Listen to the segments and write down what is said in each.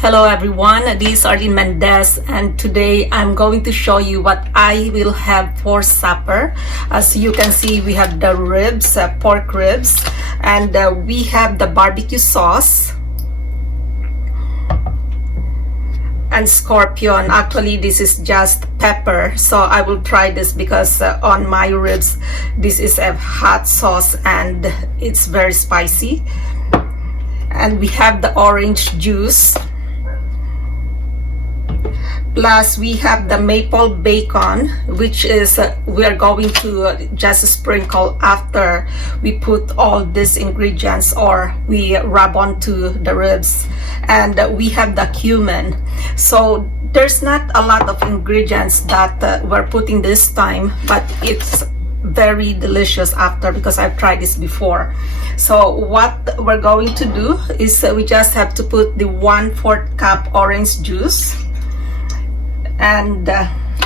Hello everyone, this is Arlene Mendez, and today I'm going to show you what I will have for supper. As you can see, we have the ribs, pork ribs, and we have the barbecue sauce and scorpion. Actually, this is just pepper, so I will try this because on my ribs this is a hot sauce and it's very spicy. And we have the orange juice, plus we have the maple bacon, which is we are going to just sprinkle after we put all these ingredients or we rub onto the ribs. And we have the cumin. So there's not a lot of ingredients that we're putting this time, but it's very delicious after, because I've tried this before. So what we're going to do is we just have to put the 1/4 cup orange juice, and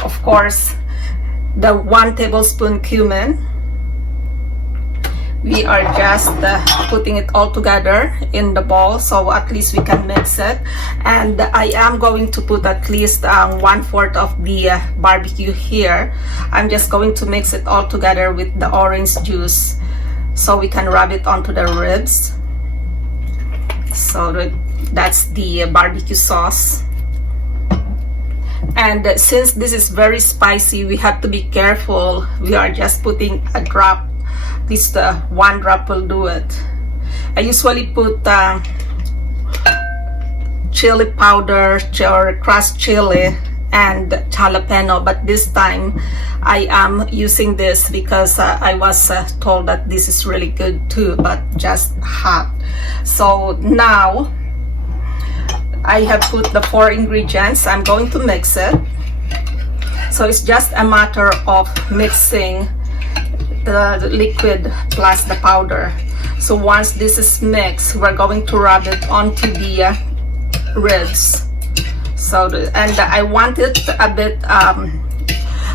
of course the 1 tablespoon cumin. We are just putting it all together in the bowl, so at least we can mix it. And I am going to put at least 1/4 of the barbecue here. I'm just going to mix it all together with the orange juice so we can rub it onto the ribs. So that's the barbecue sauce. And since this is very spicy, we have to be careful. We are just putting a drop. At least 1 drop will do it. I usually put chili powder or crushed chili and jalapeno, but this time I am using this because I was told that this is really good too, but just hot. So now I have put the 4 ingredients. I'm going to mix it. So it's just a matter of mixing the liquid plus the powder. So once this is mixed, we're going to rub it onto the ribs. So and I want it a bit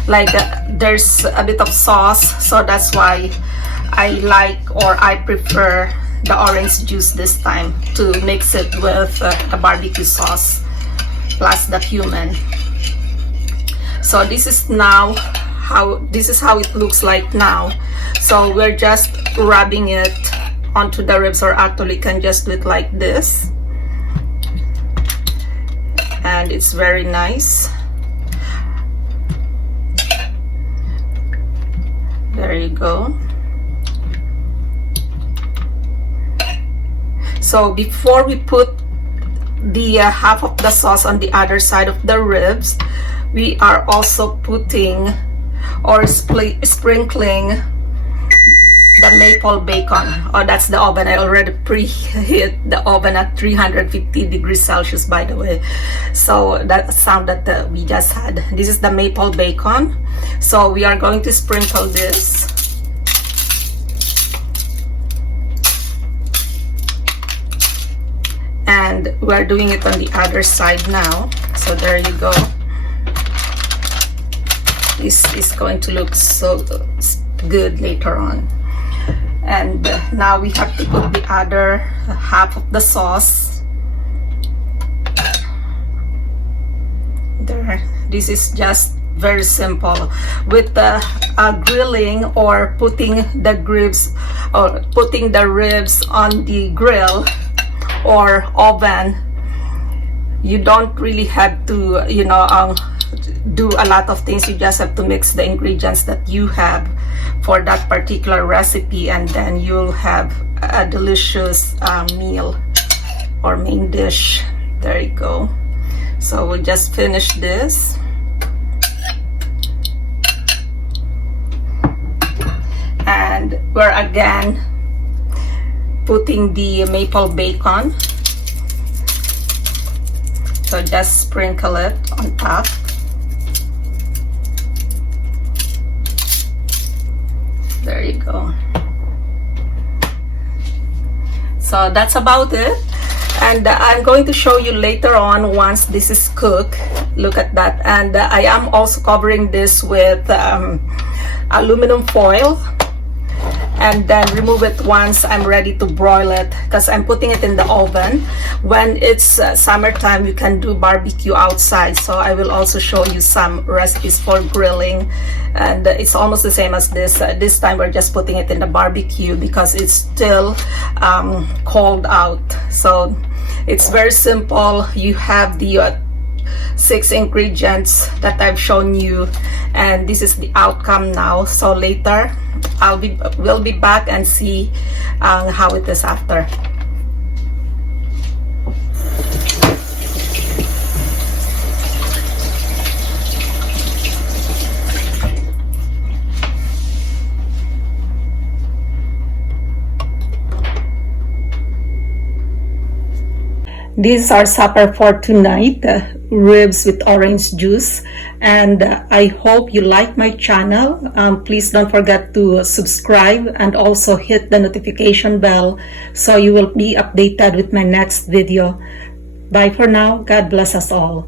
like there's a bit of sauce, so that's why I like, or I prefer, the orange juice this time to mix it with the barbecue sauce plus the cumin. So this is now how it looks like now. So we're just rubbing it onto the ribs, or actually can just do it like this, and it's very nice. There you go. So before we put the half of the sauce on the other side of the ribs, we are also putting or sprinkling the maple bacon. Oh, that's the oven. I already preheat the oven at 350 degrees Celsius, by the way. So that sound that we just had. This is the maple bacon. So we are going to sprinkle this. And we're doing it on the other side now. So there you go. This is going to look so good later on. And now we have to put the other half of the sauce there. This is just very simple. With the grilling or putting the ribs on the grill or oven, you don't really have to do a lot of things. You just have to mix the ingredients that you have for that particular recipe, and then you'll have a delicious meal or main dish. There you go. So we'll just finish this. And we're again putting the maple bacon. So just sprinkle it on top. There you go. So that's about it. And I'm going to show you later on once this is cooked. Look at that. And I am also covering this with aluminum foil. and then remove it once I'm ready to broil it, because I'm putting it in the oven. When it's summertime, you can do barbecue outside, so I will also show you some recipes for grilling, and it's almost the same as this. This time we're just putting it in the barbecue because it's still cold out. So it's very simple. You have the 6 ingredients that I've shown you, and this is the outcome now. So later we'll be back and see how it is after. This is our supper for tonight, ribs with orange juice, and I hope you like my channel. Please don't forget to subscribe and also hit the notification bell so you will be updated with my next video. Bye for now. God bless us all.